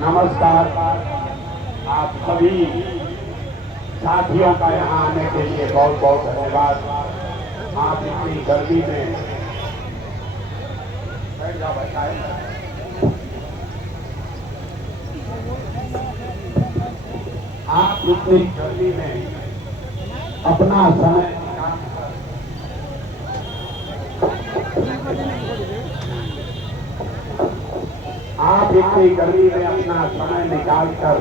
नमस्कार। आप सभी साथियों का यहाँ आने के लिए बहुत बहुत धन्यवाद। आप इतनी गर्मी में आप इतनी गर्मी में अपना समय आप इतनी गर्मी में अपना समय निकालकर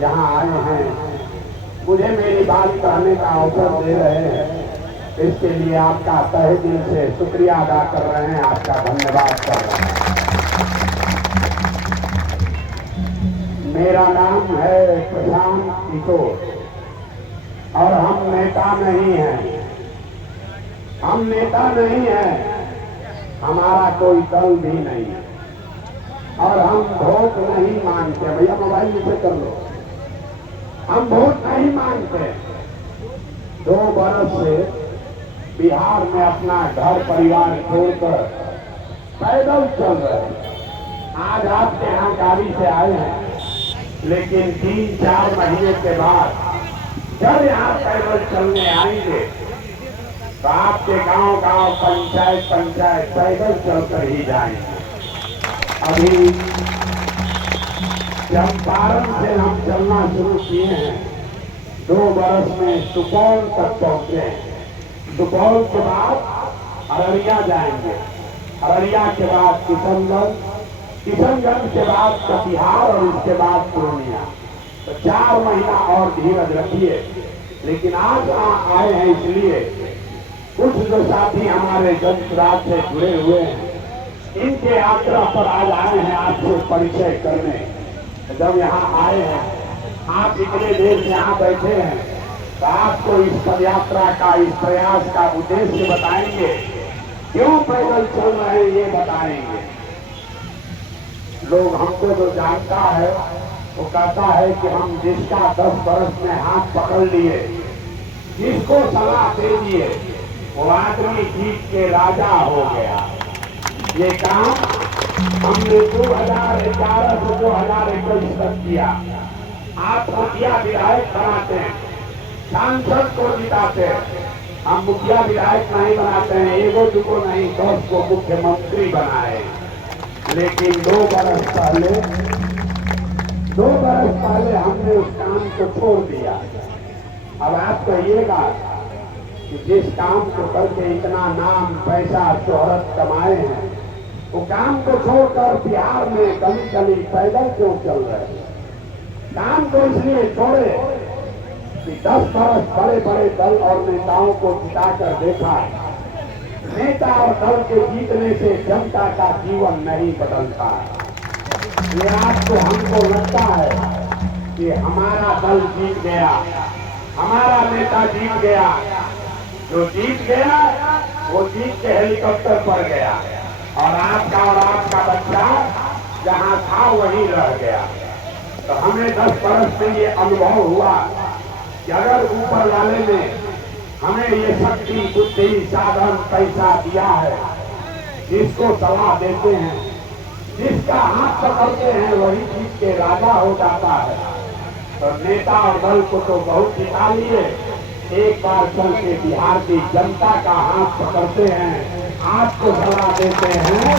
यहाँ आए हैं, मुझे मेरी बात कहने का अवसर दे रहे हैं, इसके लिए आपका तहे दिल से शुक्रिया अदा कर रहे हैं, आपका धन्यवाद कर रहे हैं। मेरा नाम है प्रशांत किशोर और हम नेता नहीं हैं, हम नेता नहीं हैं, हमारा कोई दल भी नहीं है और हम वोट नहीं मांगते। भैया मोबाइल नीचे कर लो। हम वोट नहीं मांगते। 2 बरस से बिहार में अपना घर परिवार छोड़कर पैदल चल रहे हैं। आज आपके यहाँ गाड़ी से आए हैं, लेकिन 3-4 महीने के बाद जब यहाँ पैदल चलने आएंगे तो आपके गांव-गांव, पंचायत पैदल चलकर ही जाएंगे। अभी चंपारण से हम चलना शुरू किए हैं, 2 बरस में सुपौल तक पहुंचे। सुपौल के बाद अररिया जाएंगे, अररिया के बाद किशनगंज के बाद कटिहार और उसके बाद पूर्णिया। तो 4 महीना और धीरज रखिए। लेकिन आज यहाँ आए हैं इसलिए कुछ जो साथी हमारे जनसुराज से जुड़े हुए हैं, इनके आग्रह पर आज आए हैं आपसे परिचय करने। जब यहाँ आए हैं, आप इतने देर से यहाँ बैठे हैं, तो आपको इस पदयात्रा का, इस प्रयास का उद्देश्य बताएंगे, क्यों पैदल चल रहे हैं ये बताएंगे। लोग हमको जो जानता है वो कहता है कि हम जिसका 10 बरस में हाथ पकड़ लिए, जिसको सलाह दे दिए, वो आदमी जीत के राजा हो गया। ये काम हमने 2011 से 2021 तक किया। आप मुखिया विधायक बनाते हैं, सांसद को जिताते हैं, हम मुखिया विधायक नहीं बनाते हैं, एगो दुगो नहीं 10 को मुख्यमंत्री बनाए। लेकिन 2 बरस पहले हमने उस काम को छोड़ दिया। अब आप कहिएगा कि जिस काम को करके इतना नाम, पैसा, शोहरत कमाए हैं, वो काम को छोड़कर बिहार में गली गली पैदल क्यों चल रहे हैं? काम को इसलिए छोड़े कि 10 बरस बड़े बड़े दल और नेताओं को जिताकर देखा, नेता और दल के जीतने से जनता का जीवन नहीं बदलता। ये आपको हमको लगता है कि हमारा दल जीत गया, हमारा नेता जीत गया। जो जीत गया वो जीत के हेलीकॉप्टर पर गया और आपका बच्चा जहां था वहीं रह गया। तो हमें 10 बरस में ये अनुभव हुआ कि अगर ऊपर वाले ने हमें ये शक्ति, बुद्धि, साधन, पैसा दिया है, जिसको सलाह देते हैं, जिसका हाथ पकड़ते हैं, वही जीत के राजा हो जाता है। तो नेता और दल को तो बहुत जिता लिए, एक बार चल के बिहार की जनता का हाथ पकड़ते हैं, आपको सलाह देते हैं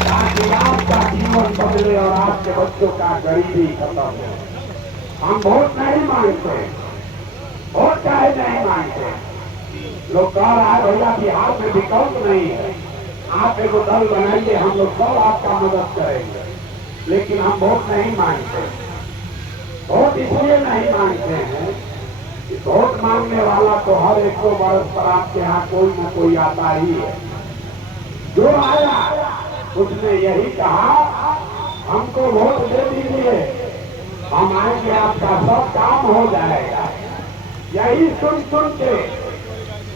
ताकि आपका जीवन बदले और आपके बच्चों का गरीबी खत्म हो। हम वोट नहीं मांगते, वोट चाहे नहीं मांगते। लोग कह रहा है भैया बिहार में विकल्प नहीं है, आप एक दल बनाएंगे, हम लोग सब आपका मदद करेंगे, लेकिन हम वोट नहीं मांगते। वोट इसलिए नहीं मांगते हैं कि वोट मांगने वाला तो हर 1 बरस पर आपके यहाँ कोई न कोई आता ही है। जो आया उसने यही कहा हमको वोट दे दीजिए, हम आएंगे, आपका सब काम हो जाएगा। यही सुन के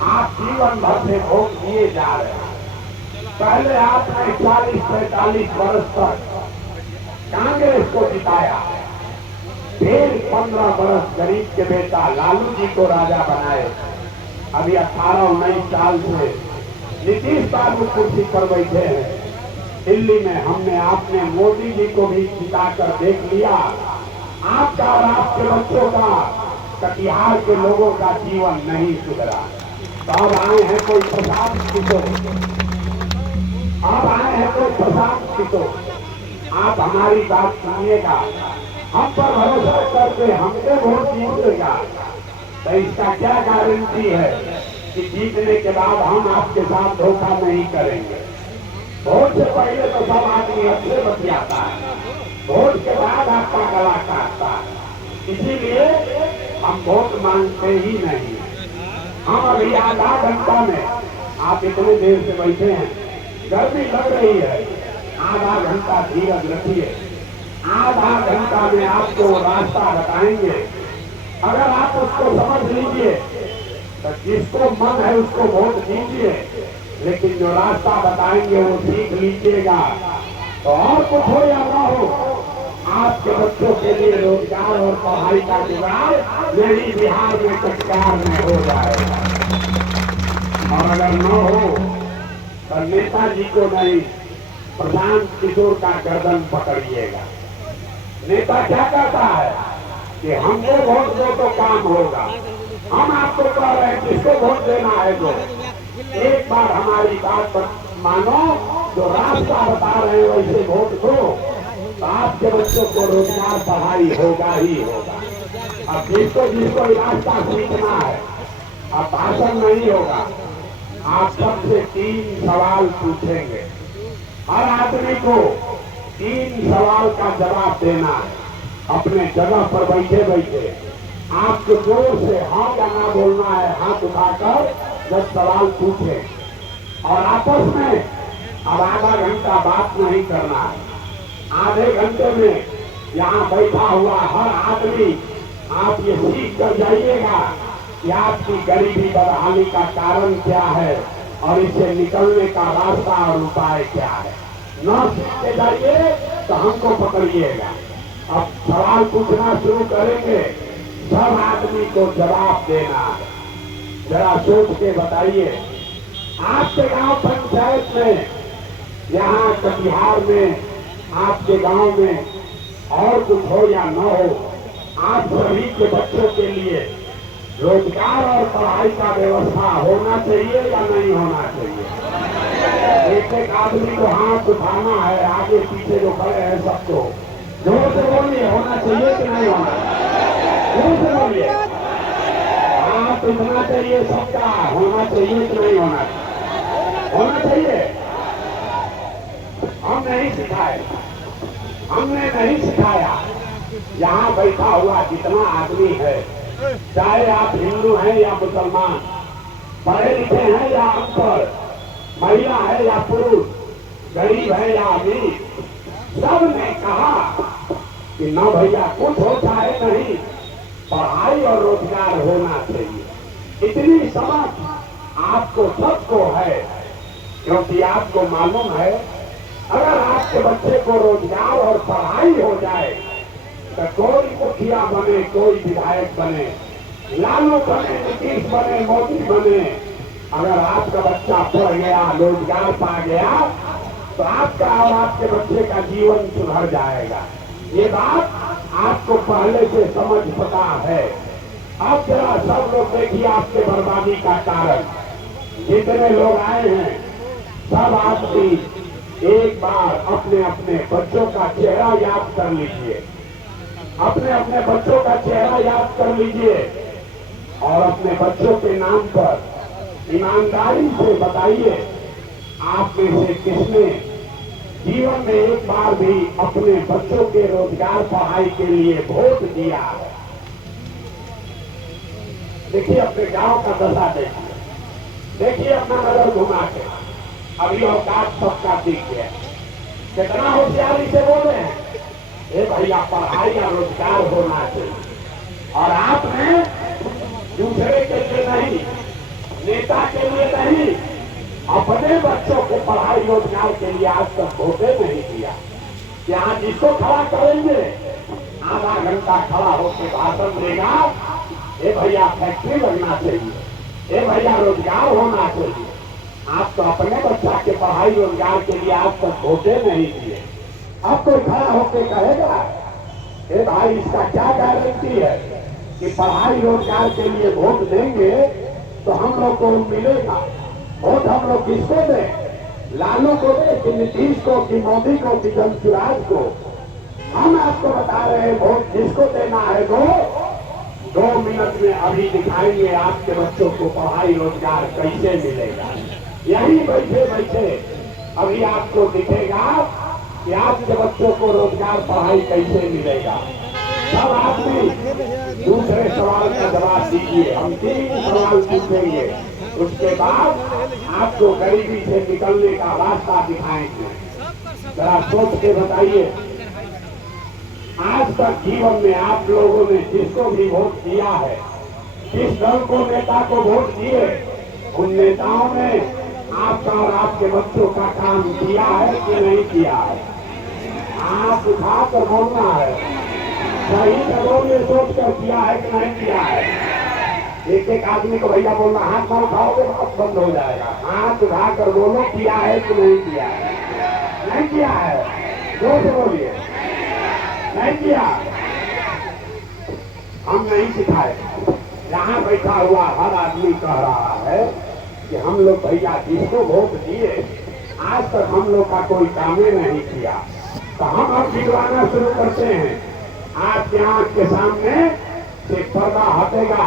आप जीवन भर से वोट दिए जा रहे हैं। पहले आपने 40-45 वर्ष तक कांग्रेस को जिताया, फिर 15 वर्ष गरीब के बेटा लालू जी को राजा बनाए। अभी 18-19 साल से नीतीश बाबू कुर्सी पर बैठे हैं। दिल्ली में हमने आपने मोदी जी को भी जिताकर देख लिया। आपका और आपके बच्चों का, कटिहार के लोगों का जीवन नहीं सुधरा। तो अब आए हैं कोई प्रसाद किशोर, अब आए हैं कोई प्रसाद किशोर, आप हमारी बात सुनिएगा, हम पर भरोसा करके हमसे वोट जीतेगा। तो इसका क्या गारंटी है कि जीतने के बाद हम आपके साथ धोखा नहीं करेंगे। वोट से पहले तो सब आदमी अच्छे बतियाता है, वोट के बाद आपका गला काटता है। इसीलिए हम वोट मांगते ही नहीं। हम अभी आधा घंटा में, आप इतने देर से बैठे हैं, गर्मी लग रही है, आधा घंटा धीरज रखिए। आधा घंटा में आपको रास्ता बताएंगे। अगर आप उसको समझ लीजिए तो जिसको मन है उसको वोट दीजिए, लेकिन जो रास्ता बताएंगे वो सीख लीजिएगा। तो और कुछ हो या ना हो, आपके बच्चों के लिए रोजगार और पढ़ाई का जुगाड़ यही बिहार में कटिहार में हो जाएगा। और अगर न हो तो नेताजी को नहीं, प्रशांत किशोर का गर्दन पकड़िएगा। नेता क्या कहता है कि हमको वोट दो तो काम होगा। हम आपको कह रहे हैं किसको वोट देना है तो एक बार हमारी बात मानो, जो रास्ता बता रहे हैं वैसे वोट दो, तो आपके बच्चों को रोजगार पढ़ाई होगा ही होगा। अब जिसको जिसको रास्ता सीखना है, अब भाषण नहीं होगा, आप सबसे 3 सवाल पूछेंगे। हर आदमी को 3 सवाल का जवाब देना है। अपने जगह पर बैठे बैठे आपको जोर से हाँ या ना बोलना है, हाथ उठाकर 10 सवाल पूछे। और आपस में अब आधा घंटा बात नहीं करना है। आधे घंटे में यहाँ बैठा हुआ हर आदमी आप ये सीख कर जाइएगा कि आपकी गरीबी बदहाली का कारण क्या है और इससे निकलने का रास्ता और उपाय क्या है। न सीख के जाइए तो हमको पकड़िएगा। अब सवाल पूछना शुरू करेंगे, सब आदमी को जवाब देना है। जरा सोच के बताइए, आपके गांव पंचायत में, यहाँ कटिहार में, आपके गांव में और कुछ हो या न हो, आप सभी के बच्चों के लिए रोजगार और पढ़ाई का व्यवस्था होना चाहिए या नहीं होना चाहिए। एक एक आदमी को हाथ उठाना है, आगे पीछे जो खड़े हैं सबको जोर से बोलिए, होना चाहिए कि नहीं होना, जोर से बोलिए। हाथ उठना चाहिए सबका, होना चाहिए कि नहीं होना, होना चाहिए। हम नहीं सिखाए, हमने नहीं सिखाया। यहाँ बैठा हुआ जितना आदमी है, चाहे आप हिंदू हैं या मुसलमान, पढ़े लिखे हैं या अनपढ़, महिला है या पुरुष, गरीब है या अमीर, सब ने कहा कि न भैया कुछ होता है नहीं, पढ़ाई और रोजगार होना चाहिए। इतनी समझ आपको सबको है, क्योंकि आपको मालूम है अगर आपके बच्चे को रोजगार और पढ़ाई हो जाए तो कोई मुखिया बने, कोई विधायक बने, लालू बने, नीतीश बने, मोदी बने, अगर आपका बच्चा पढ़ गया, रोजगार पा गया तो आपका और आपके बच्चे का जीवन सुधर जाएगा। ये बात आपको पहले से समझ पता है। अब जरा सब लोग देखिए आपके बर्बादी का कारण। जितने लोग आए हैं सब आदमी एक बार अपने अपने बच्चों का चेहरा याद कर लीजिए, अपने अपने बच्चों का चेहरा याद कर लीजिए और अपने बच्चों के नाम पर ईमानदारी से बताइए आप में से किसने जीवन में एक बार भी अपने बच्चों के रोजगार पढ़ाई के लिए वोट दिया है। देखिए अपने गांव का दशा देखिए, देखिए अपना नजर घुमा के, अभी औकात सबका दिख गया। कितना होशियारी से बोले हैं, ए भैया पढ़ाई या रोजगार होना चाहिए। और आपने दूसरे के लिए नहीं, नेता के लिए नहीं, अपने बच्चों को पढ़ाई रोजगार के लिए आज तक वोटे नहीं दिया। यहाँ जिसको खड़ा करेंगे आधा घंटा खड़ा होकर भाषण देगा, ए भैया फैक्ट्री लगना चाहिए, ए भैया रोजगार होना चाहिए। आप तो अपने बच्चा के पढ़ाई रोजगार के लिए आज तक वोटे नहीं दिए। अब कोई खड़ा होकर कहेगा ए भाई इसका क्या गारंटी है कि पढ़ाई रोजगार के लिए वोट देंगे तो हम लोग को मिलेगा। वोट हम लोग किसको दें? लालू को दे कि नीतीश को कि मोदी को कि जमशुराज को? हम आपको बता रहे हैं वोट जिसको देना है वो 2 मिनट में अभी दिखाएंगे आपके बच्चों को पढ़ाई रोजगार कैसे मिलेगा। यही बैठे बैठे अभी आपको दिखेगा कि आपके बच्चों को रोजगार पढ़ाई कैसे मिलेगा। सब आदमी दूसरे सवाल का जवाब दीजिए, हम 3 सवाल पूछेंगे, उसके बाद आपको गरीबी से निकलने का रास्ता दिखाएंगे। जरा सोच के बताइए, आज तक जीवन में आप लोगों ने जिसको भी वोट दिया है, जिस दल को नेता को वोट दिए, उन नेताओं ने आपका और आपके बच्चों का काम किया है कि नहीं किया है? आप उठा कर बोलना है, सही जगहों में सोच कर किया है कि नहीं किया है? एक एक आदमी को भैया बोलना, हाथ ना उठाओगे बात बंद हो जाएगा। हाथ उठा कर बोलो किया है कि नहीं किया है? नहीं किया है, जोर से बोलिए। नहीं किया, हम नहीं सिखाए। यहाँ बैठा हुआ हर आदमी कह रहा है कि हम लोग भैया जिसको वोट दिए आज तक हम लोग का कोई काम नहीं किया, तो हम अब गिरवाना शुरू करते हैं। आपके आंख के सामने से पर्दा हटेगा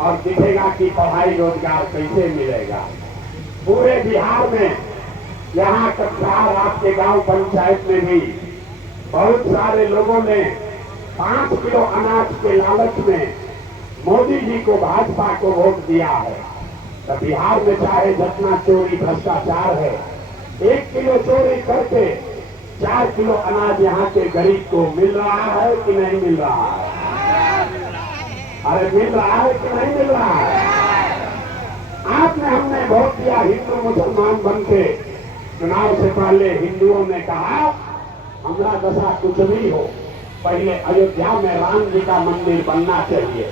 और दिखेगा कि पढ़ाई रोजगार कैसे मिलेगा। पूरे बिहार में यहाँ कक्षार आपके गांव पंचायत में भी बहुत सारे लोगों ने 5 किलो अनाज के लालच में मोदी जी को, भाजपा को वोट दिया है। तो बिहार में चाहे जितना चोरी भ्रष्टाचार है, 1 किलो चोरी करके 4 किलो अनाज यहाँ के गरीब को मिल रहा है कि नहीं मिल रहा है? अरे मिल रहा है कि नहीं मिल रहा है? आपने हमने वोट दिया हिंदू मुसलमान बन के। चुनाव से पहले हिंदुओं ने कहा हमारा दशा कुछ भी हो, पहले अयोध्या में राम जी का मंदिर बनना चाहिए।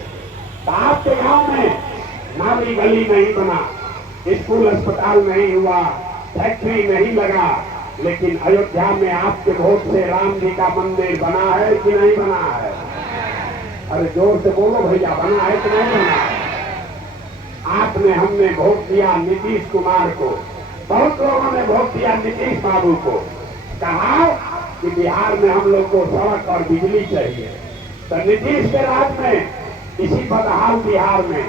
तो आपके गांव में नाली गली नहीं बना, स्कूल अस्पताल नहीं हुआ, फैक्ट्री नहीं लगा, लेकिन अयोध्या में आपके वोट से राम जी का मंदिर बना है कि नहीं बना है? अरे जोर से बोलो भैया, बना है कि नहीं बना है? आपने हमने वोट दिया नीतीश कुमार को, बहुत लोगों ने वोट दिया नीतीश बाबू को। कहा कि बिहार में हम लोग को सड़क और बिजली चाहिए। तो नीतीश के राज में इसी बदहाल बिहार में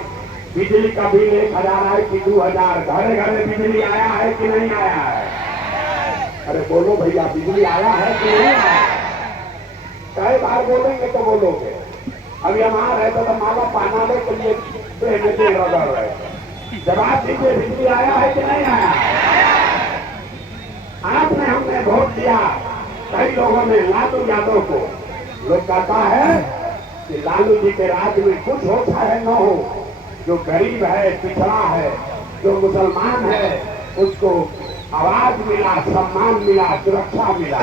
बिजली का बिल 1000 है कि 2000, घरे घरे बिजली आया है कि नहीं आया है? अरे बोलो भैया, बिजली आया है कि नहीं आया? कई बार बोलेंगे तो बोलोगे। अभी हम आ रहे तो माला पहनाने के लिए रगड़ रहे। जवाब दीजिए, बिजली आया है कि नहीं आया? आपने हमने वोट दिया, कई लोगों ने लालू यादव को। लोग कहता है कि लालू जी के राज में कुछ हो चाहे न हो, जो गरीब है, पिछड़ा है, जो मुसलमान है, उसको आवाज मिला, सम्मान मिला, सुरक्षा मिला।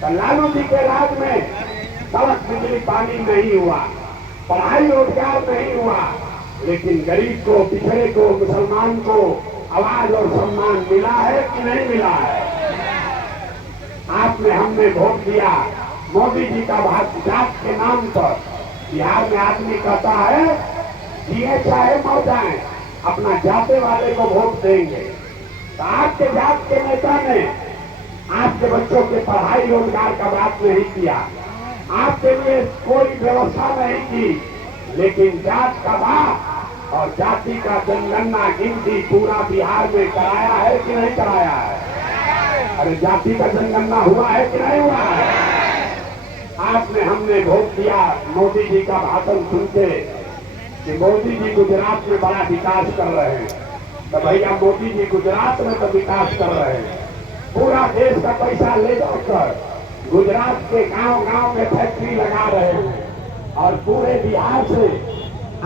तो लालू जी के राज में सड़क बिजली पानी नहीं हुआ, पढ़ाई रोजगार नहीं हुआ, लेकिन गरीब को, पिछड़े को, मुसलमान को आवाज और सम्मान मिला है कि नहीं मिला है? आपने हमने वोट दिया मोदी जी का जात के नाम पर। बिहार में आदमी कहता है जिए चाहे मर जाए, अपना जाते वाले को वोट देंगे। तो आपके जात के नेता ने आपके बच्चों के पढ़ाई रोजगार का बात नहीं किया, आपके लिए कोई व्यवस्था नहीं की, लेकिन जात का बात और जाति का जनगणना गिनती पूरा बिहार में कराया है कि नहीं कराया है? अरे जाति का जनगणना हुआ है कि नहीं हुआ है? आपने हमने वोट दिया मोदी जी का भाषण सुन के कि मोदी जी गुजरात में बड़ा विकास कर रहे हैं। तो भैया मोदी जी गुजरात में तो विकास कर रहे हैं, पूरा देश का पैसा ले जाकर गुजरात के गांव-गांव में फैक्ट्री लगा रहे हैं और पूरे बिहार से,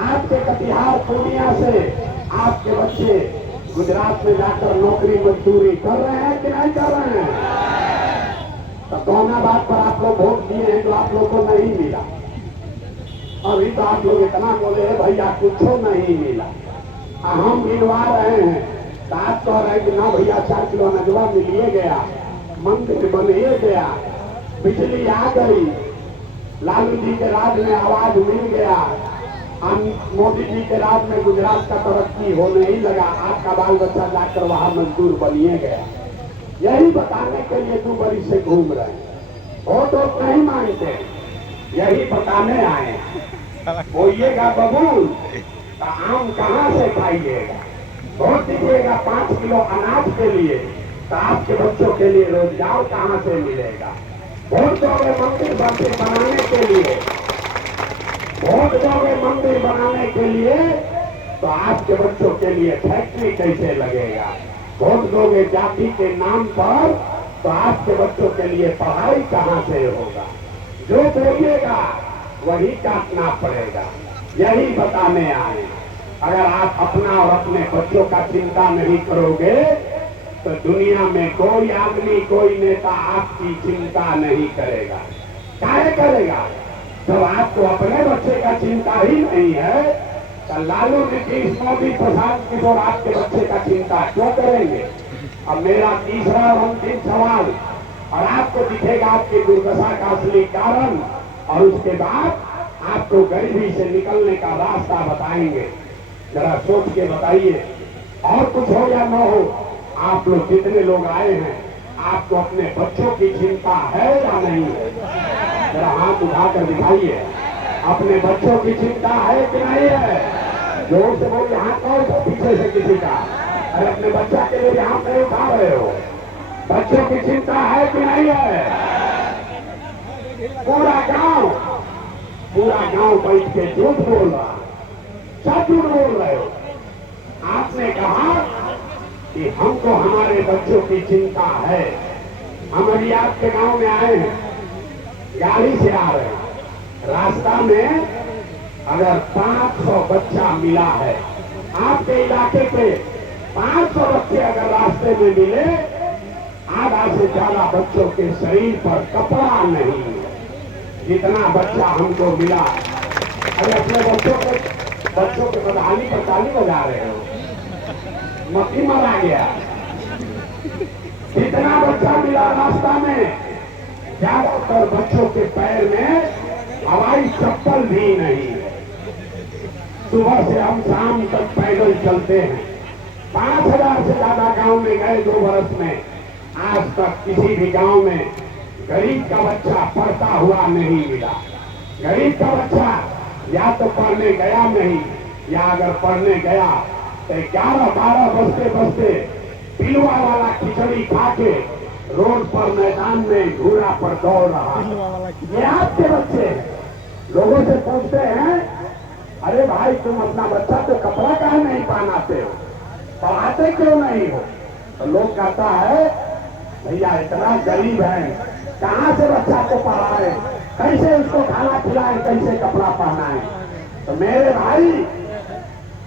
आपके कटिहार पूर्णिया से आपके बच्चे गुजरात में जाकर नौकरी मजदूरी कर रहे हैं कि नहीं कर रहे हैं? तो कौना बात पर आप लोग वोट दिए हैं जो आप लोग को नहीं मिला? अभी तो आप लोग इतना बोले हैं भैया कुछ नहीं मिला। हम गिनवा रहे हैं साथ कह रहे कि ना भैया 4 किलो नजवा मिलिए गया, मंदिर बनिए गया, बिजली आ गई, लालू जी के राज में आवाज मिल गया, मोदी जी के राज में गुजरात का तरक्की होने ही लगा, आपका बाल बच्चा जाकर वहां मजदूर बनिए गया। यही बताने के लिए 2 बरिस से घूम रहे हैं। वोट वोट नहीं मांगते, यही बताने आए। बोइएगा बबूल तो आम कहाँ से खाइएगा, वोट दीजिएगा 5 किलो अनाज के लिए तो आपके बच्चों के लिए रोजगार कहाँ से मिलेगा। वोट दोगे मंदिर बनाने के लिए, वोट दोगे मंदिर बनाने के लिए तो आपके बच्चों के लिए फैक्ट्री कैसे लगेगा। वोट दोगे जाति के नाम पर तो आपके बच्चों के लिए पढ़ाई कहाँ से होगा। जो बोलिएगा वही काटना पड़ेगा, यही बताने आए। अगर आप अपना और अपने बच्चों का चिंता नहीं करोगे तो दुनिया में कोई आदमी, कोई नेता आपकी चिंता नहीं करेगा। क्या करेगा? जब आपको अपने बच्चे का चिंता ही नहीं है तो लालू नीतीश मोदी प्रसाद किशोर आपके बच्चे का चिंता क्यों करेंगे। अब मेरा तीसरा और अंतिम सवाल, और आपको दिखेगा आपकी दुर्दशा का असली कारण, और उसके बाद आपको गरीबी से निकलने का रास्ता बताएंगे। जरा सोच के बताइए, और कुछ हो या न हो, आप लोग जितने लोग आए हैं आपको अपने बच्चों की चिंता है या नहीं है? जरा हाथ उठाकर दिखाइए, अपने बच्चों की चिंता है कि नहीं है? जोर से बोलिए, हाथ और पीछे से किसी का। अरे अपने बच्चा के लिए हाथ नहीं उठा रहे हो, बच्चों की चिंता है कि नहीं है? पूरा गांव बैठ के झूठ बोल रहा, सब झूठ बोल रहे हो। आपने कहा कि हमको हमारे बच्चों की चिंता है। हम अभी आपके गांव में आए हैं, गाड़ी से आ रहे हैं, रास्ता में अगर 500 बच्चा मिला है, आपके इलाके पे 500 बच्चे अगर रास्ते में मिले, आधा से ज्यादा बच्चों के शरीर पर कपड़ा नहीं है। जितना बच्चा हमको मिला, अरे अपने बच्चों के बधानी पर ताली बजा रहे हो, मक्खी मरा गया। जितना बच्चा मिला रास्ता में, ज्यादातर बच्चों के पैर में हवाई चप्पल भी नहीं है। सुबह से हम शाम तक पैदल चलते हैं। 5000 से ज्यादा गांव में गए 2 वर्ष में, आज तक किसी भी गांव में गरीब का बच्चा पढ़ता हुआ नहीं मिला। गरीब का बच्चा या तो पढ़ने गया नहीं, या अगर पढ़ने गया तो 11-12 बजते पिलुआ वाला खिचड़ी खा के रोड पर मैदान में घोड़ा पर दौड़ रहा। ये आपके बच्चे लोगों से पूछते हैं, अरे भाई तुम अपना बच्चा तो कपड़ा काहे नहीं पहनाते हो, पढ़ाते क्यों नहीं हो? तो लोग कहता है भैया इतना गरीब है, कहाँ से बच्चा को पढ़ाए, कैसे उसको खाना खिलाए, कैसे कपड़ा पहनाए। तो मेरे भाई,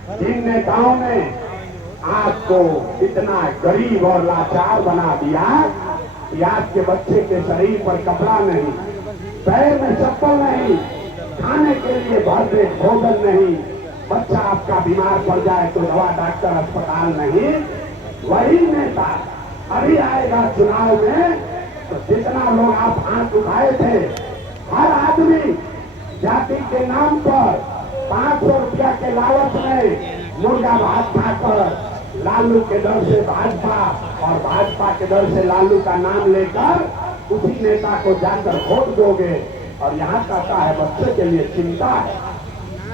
जिन नेताओं ने आपको इतना गरीब और लाचार बना दिया कि आपके बच्चे के शरीर पर कपड़ा नहीं, पैर में चप्पल नहीं, खाने के लिए भरपेट भोजन नहीं, बच्चा आपका बीमार पड़ जाए तो दवा डॉक्टर अस्पताल नहीं, वही नेता अभी आएगा चुनाव में तो जितना लोग आप हाथ उठाए थे, हर आदमी जाति के नाम पर 500 रुपया के लालच में मुर्गा भात खाकर लालू के डर से भाजपा और भाजपा के डर से लालू का नाम लेकर उसी नेता को जाकर वोट दोगे। और यहाँ कहता है बच्चों के लिए चिंता है।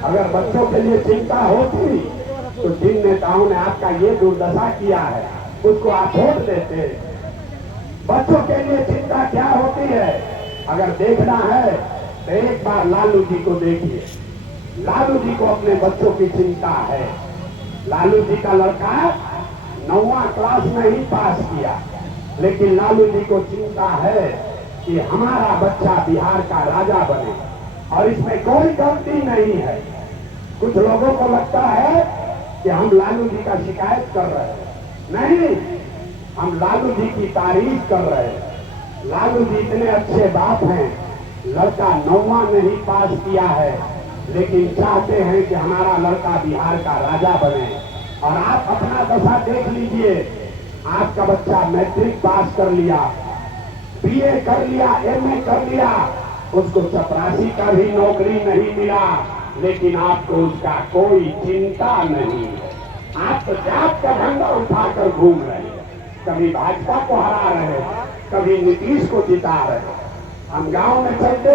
अगर बच्चों के लिए चिंता होती तो जिन नेताओं ने आपका ये दुर्दशा किया है उसको आप वोट देते। बच्चों के लिए चिंता क्या होती है अगर देखना है तो एक बार लालू जी को देखिए। लालू जी को अपने बच्चों की चिंता है। लालू जी का लड़का 9वां क्लास में ही पास किया, लेकिन लालू जी को चिंता है कि हमारा बच्चा बिहार का राजा बने, और इसमें कोई गलती नहीं है। कुछ लोगों को लगता है कि हम लालू जी का शिकायत कर रहे हैं, नहीं, हम लालू जी की तारीफ कर रहे हैं। लालू जी इतने अच्छे बाप हैं, लड़का 9वां में ही पास किया है, लेकिन चाहते हैं कि हमारा लड़का बिहार का राजा बने। और आप अपना दशा देख लीजिए, आपका बच्चा मैट्रिक पास कर लिया, बीए कर लिया, एमए कर लिया, उसको चपरासी का भी नौकरी नहीं मिला, लेकिन आपको उसका कोई चिंता नहीं है। आप तो जात का झंडा उठाकर घूम रहे हैं, कभी भाजपा को हरा रहे हैं, कभी नीतीश को जिता रहे हैं। हम गांव में चलते हैं।